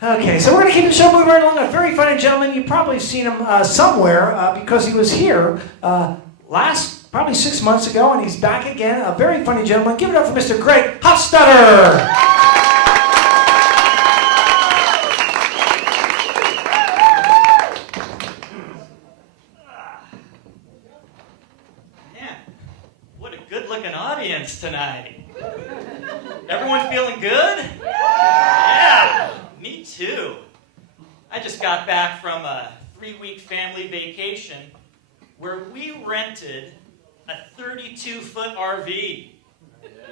Okay, so we're going to keep the show moving right along. A very funny gentleman. You've probably seen him somewhere because he was here probably 6 months ago, and he's back again. A very funny gentleman. Give it up for Mr. Greg Huffstutter. Man, what a good-looking audience tonight. Everyone feeling good? Yeah, me too. I just got back from a 3-week family vacation where we rented a 32-foot RV.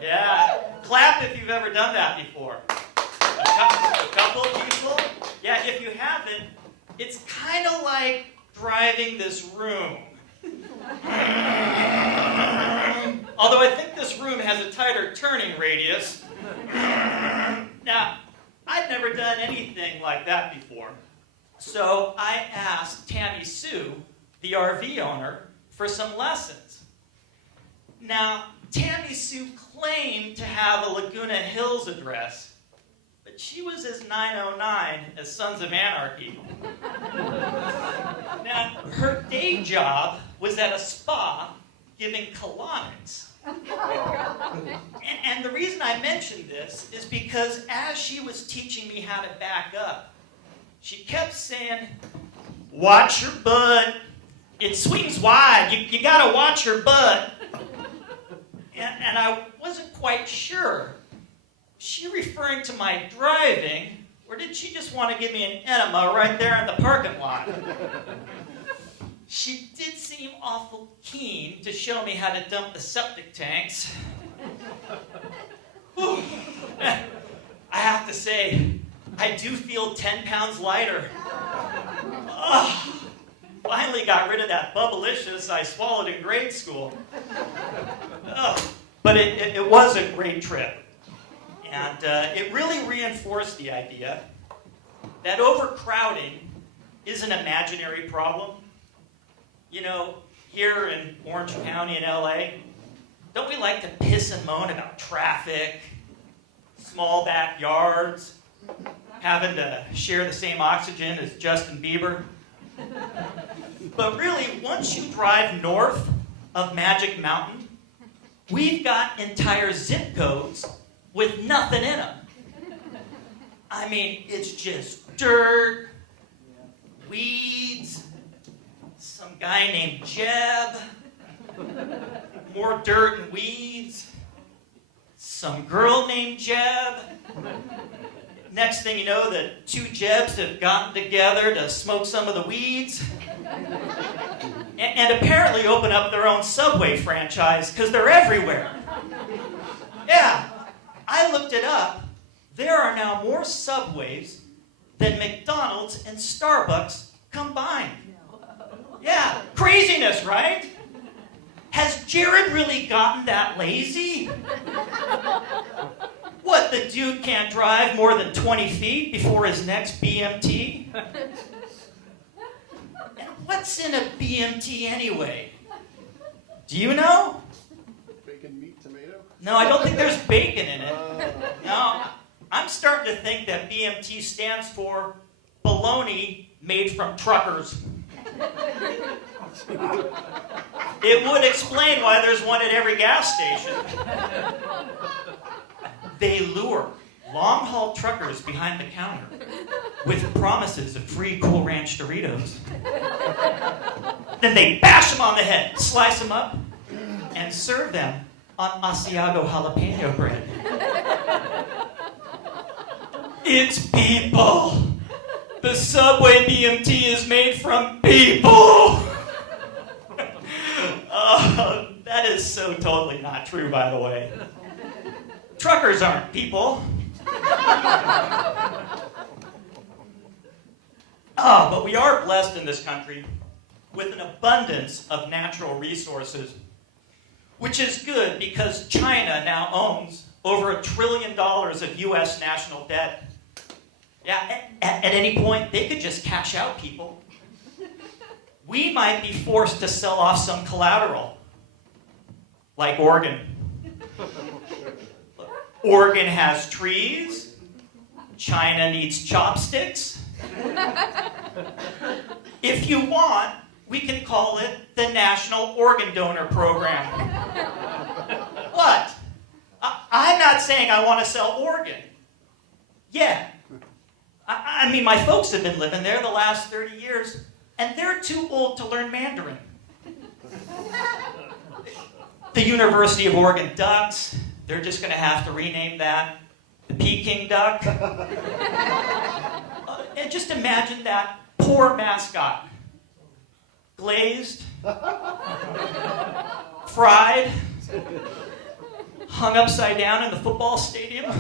Yeah, clap if you've ever done that before. A couple of people? Yeah, if you haven't, it's kind of like driving this room. Although I think this room has a tighter turning radius. Now, I'd never done anything like that before. So I asked Tammy Sue, the RV owner, for some lessons. Now, Tammy Sue claimed to have a Laguna Hills address, but she was as 909 as Sons of Anarchy. Now, her day job was at a spa giving colonics. And the reason I mention this is because as she was teaching me how to back up, she kept saying, "Watch your butt. It swings wide. You gotta watch your butt." And I wasn't quite sure. Was she referring to my driving, or did she just want to give me an enema right there in the parking lot? She did seem awful keen to show me how to dump the septic tanks. I have to say, I do feel 10 pounds lighter. Finally got rid of that bubblicious I swallowed in grade school. But it was a great trip. And it really reinforced the idea that overcrowding is an imaginary problem. You know, here in Orange County in LA, don't we like to piss and moan about traffic, small backyards, having to share the same oxygen as Justin Bieber? But really, once you drive north of Magic Mountain, we've got entire zip codes with nothing in them. I mean, it's just dirt, weeds, some guy named Jeb, more dirt and weeds, some girl named Jeb. Next thing you know, the two Jebs have gotten together to smoke some of the weeds and apparently open up their own Subway franchise because they're everywhere. Yeah, I looked it up. There are now more Subways than McDonald's and Starbucks combined. Yeah, craziness, right? Has Jared really gotten that lazy? What, the dude can't drive more than 20 feet before his next BMT? And what's in a BMT anyway? Do you know? Bacon, meat, tomato? No, I don't think there's bacon in it. No, I'm starting to think that BMT stands for baloney made from truckers. It would explain why there's one at every gas station. They lure long-haul truckers behind the counter with promises of free Cool Ranch Doritos. Then they bash them on the head, slice them up, and serve them on Asiago jalapeno bread. It's people. The Subway BMT is made from people. That is so totally not true, by the way. Truckers aren't people. But we are blessed in this country with an abundance of natural resources, which is good because China now owns over $1 trillion of U.S. national debt. Yeah, at any point, they could just cash out people. We might be forced to sell off some collateral, like Oregon. Oregon has trees, China needs chopsticks? If you want, we can call it the National Organ Donor Program. What? I'm not saying I want to sell organ. Yeah. I mean, my folks have been living there the last 30 years, and they're too old to learn Mandarin. The University of Oregon Ducks, they're just going to have to rename that the Peking Duck. And just imagine that poor mascot. Glazed, fried, hung upside down in the football stadium,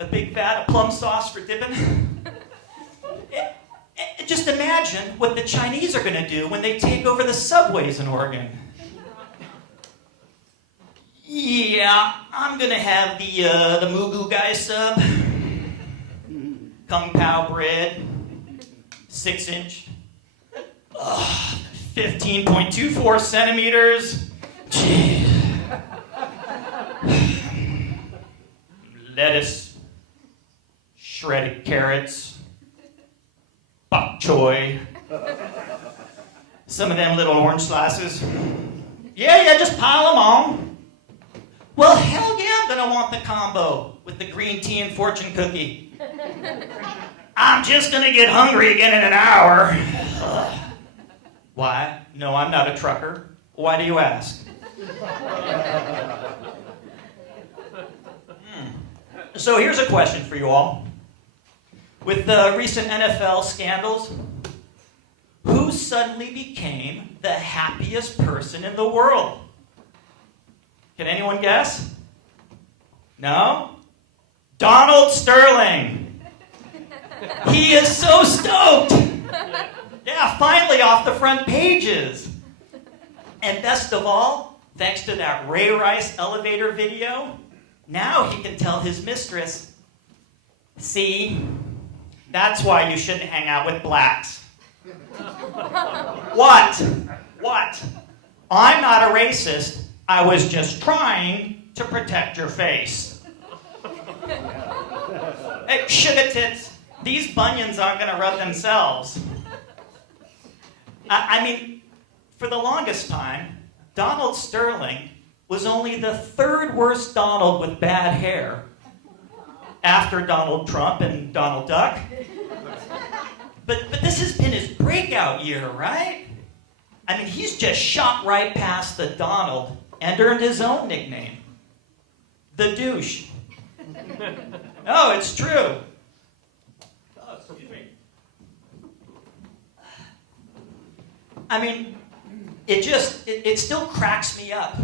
a big vat of plum sauce for dipping. Just imagine what the Chinese are going to do when they take over the subways in Oregon. Yeah, I'm going to have the Mugu Gai sub, Kung Pao bread, 6-inch, 15.24 centimeters. Jeez. Lettuce, shredded carrots, bok choy, some of them little orange slices. Yeah, just pile them on. Well, hell yeah, I'm gonna want the combo with the green tea and fortune cookie. I'm just gonna get hungry again in an hour. Why? No, I'm not a trucker. Why do you ask? So here's a question for you all. With the recent NFL scandals, who suddenly became the happiest person in the world? Can anyone guess? No? Donald Sterling. He is so stoked. Yeah, finally off the front pages. And best of all, thanks to that Ray Rice elevator video, now he can tell his mistress, see, that's why you shouldn't hang out with blacks. What? I'm not a racist. I was just trying to protect your face. Hey, sugar tits, these bunions aren't going to rub themselves. I mean, for the longest time, Donald Sterling was only the third worst Donald with bad hair after Donald Trump and Donald Duck. But this has been his breakout year, right? I mean, he's just shot right past the Donald and earned his own nickname, the douche. No, it's true. Oh, excuse me. I mean, it still cracks me up.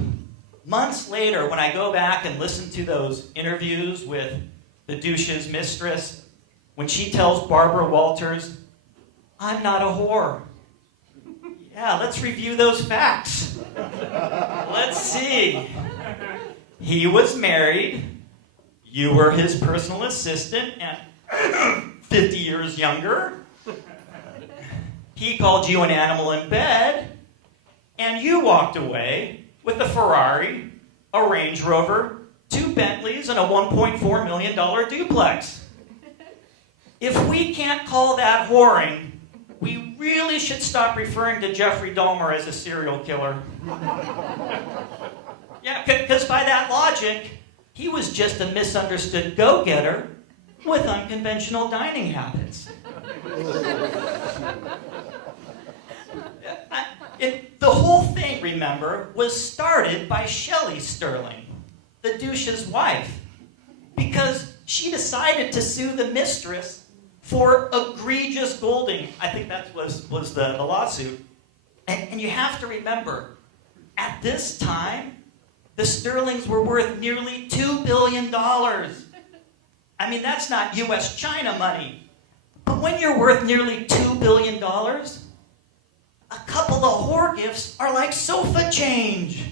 Months later, when I go back and listen to those interviews with the douche's mistress, when she tells Barbara Walters, I'm not a whore. Yeah, let's review those facts. Let's see. He was married. You were his personal assistant and 50 years younger. He called you an animal in bed. And you walked away with a Ferrari, a Range Rover, 2 Bentleys, and a $1.4 million duplex. If we can't call that whoring, we really should stop referring to Jeffrey Dahmer as a serial killer. Yeah, because by that logic, he was just a misunderstood go-getter with unconventional dining habits. The whole thing, remember, was started by Shelley Sterling, the douche's wife, because she decided to sue the mistress for egregious golding. I think that was the lawsuit. And you have to remember, at this time, the Sterlings were worth nearly $2 billion. I mean, that's not U.S. China money. But when you're worth nearly $2 billion, a couple of whore gifts are like sofa change.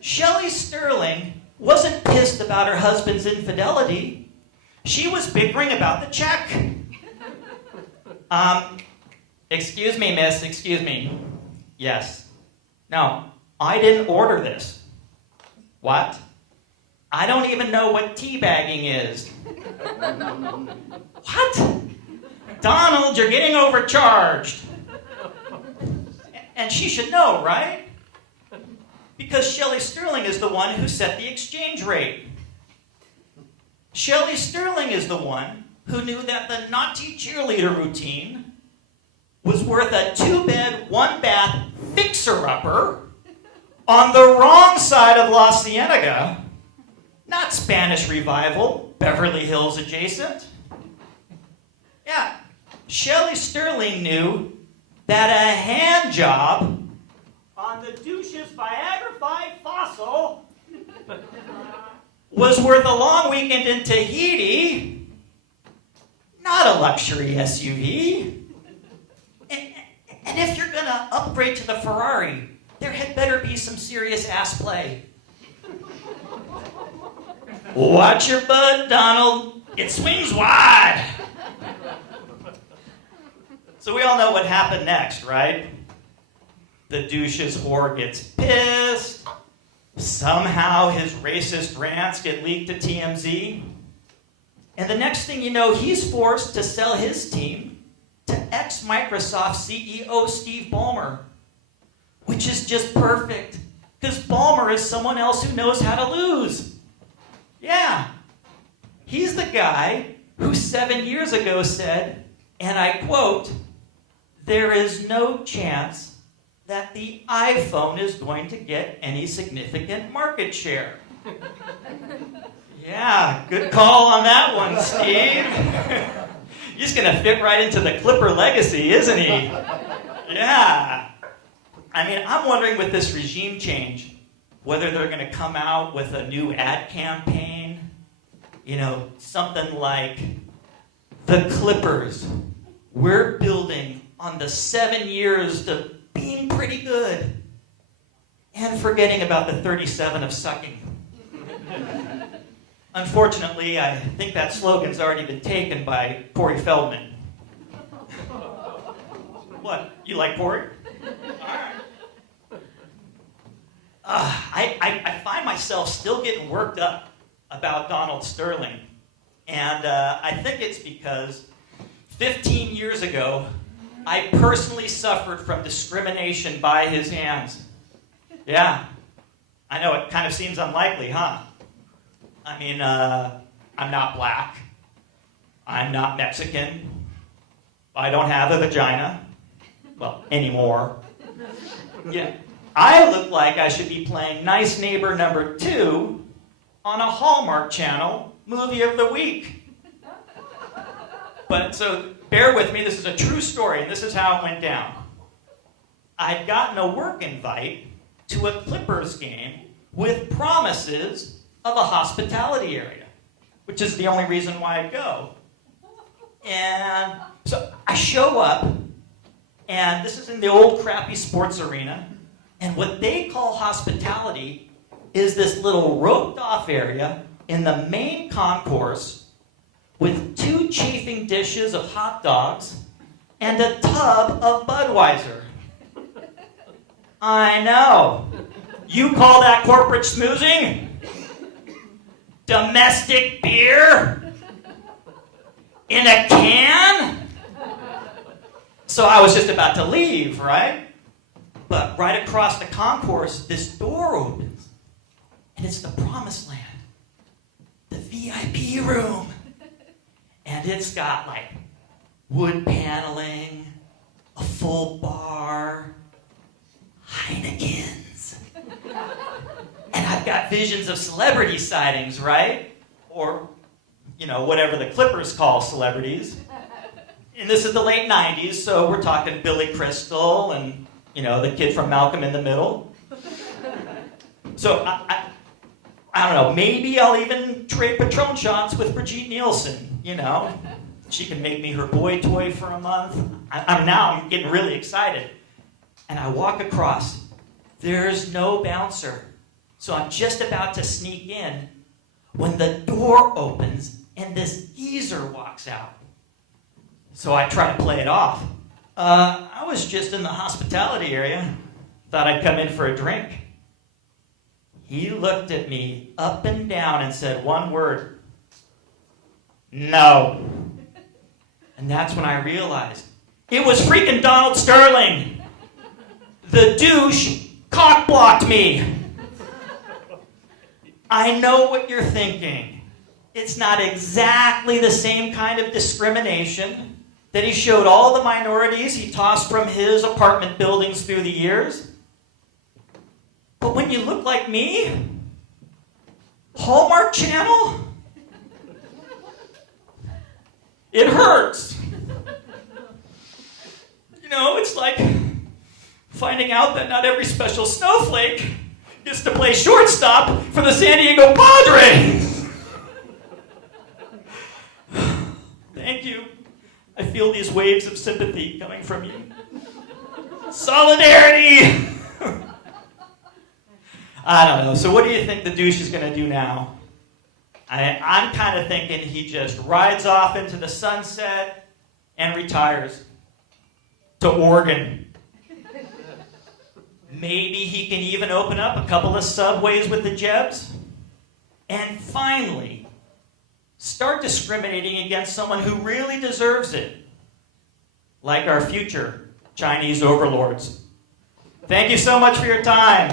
Shelley Sterling wasn't pissed about her husband's infidelity. She was bickering about the check. Excuse me, miss, excuse me. Yes. No, I didn't order this. What? I don't even know what teabagging is. What? Donald, you're getting overcharged. And she should know, right? Because Shelley Sterling is the one who set the exchange rate. Shelley Sterling is the one who knew that the naughty cheerleader routine was worth a 2-bed, 1-bath fixer-upper on the wrong side of La Cienega, not Spanish Revival, Beverly Hills adjacent. Yeah, Shelley Sterling knew that a hand job on the douche's Viagra-fied fossil was worth a long weekend in Tahiti, not a luxury SUV. And if you're going to upgrade to the Ferrari, there had better be some serious ass play. Watch your butt, Donald. It swings wide. So we all know what happened next, right? The douche's whore gets pissed. Somehow his racist rants get leaked to TMZ. And the next thing you know, he's forced to sell his team to ex-Microsoft CEO Steve Ballmer, which is just perfect, because Ballmer is someone else who knows how to lose. Yeah, he's the guy who 7 years ago said, and I quote, "There is no chance that the iPhone is going to get any significant market share." Yeah, good call on that one, Steve. He's going to fit right into the Clipper legacy, isn't he? Yeah. I mean, I'm wondering with this regime change, whether they're going to come out with a new ad campaign, something like, "The Clippers, we're building on the 7 years of being pretty good, and forgetting about the 37 of sucking." Unfortunately, I think that slogan's already been taken by Corey Feldman. What? You like Corey? All right. I find myself still getting worked up about Donald Sterling. And I think it's because 15 years ago, I personally suffered from discrimination by his hands. Yeah. I know it kind of seems unlikely, huh? I mean, I'm not black. I'm not Mexican. I don't have a vagina. Well, anymore. Yeah. I look like I should be playing Nice Neighbor number 2 on a Hallmark Channel movie of the week. But so, bear with me, this is a true story, and this is how it went down. I'd gotten a work invite to a Clippers game with promises of a hospitality area, which is the only reason why I go. And so I show up, and this is in the old crappy sports arena, and what they call hospitality is this little roped off area in the main concourse with 2 chafing dishes of hot dogs and a tub of Budweiser. I know. You call that corporate smoozing? Domestic beer? In a can? So I was just about to leave, right? But right across the concourse, this door opens. And it's the promised land. The VIP room. And it's got like wood paneling, a full bar, Heinekens. And I've got visions of celebrity sightings, right? Or, whatever the Clippers call celebrities. And this is the late 90s, so we're talking Billy Crystal and, the kid from Malcolm in the Middle. So I don't know, maybe I'll even trade Patron shots with Brigitte Nielsen, She can make me her boy toy for a month. I'm getting really excited. And I walk across. There's no bouncer. So I'm just about to sneak in when the door opens and this geezer walks out. So I try to play it off. I was just in the hospitality area. Thought I'd come in for a drink. He looked at me up and down and said one word, no. And that's when I realized it was freaking Donald Sterling. The douche cock-blocked me. I know what you're thinking. It's not exactly the same kind of discrimination that he showed all the minorities he tossed from his apartment buildings through the years. But when you look like me, Hallmark Channel, it hurts. You know, it's like finding out that not every special snowflake gets to play shortstop for the San Diego Padres. Thank you. I feel these waves of sympathy coming from you. Solidarity! I don't know. So what do you think the douche is going to do now? I'm kind of thinking he just rides off into the sunset and retires to Oregon. Maybe he can even open up a couple of subways with the Jebs. And finally, start discriminating against someone who really deserves it. Like our future Chinese overlords. Thank you so much for your time.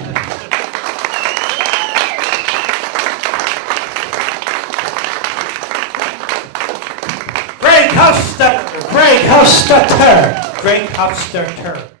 Greg Huffstutter. Greg Huffstutter. Greg Huffstutter.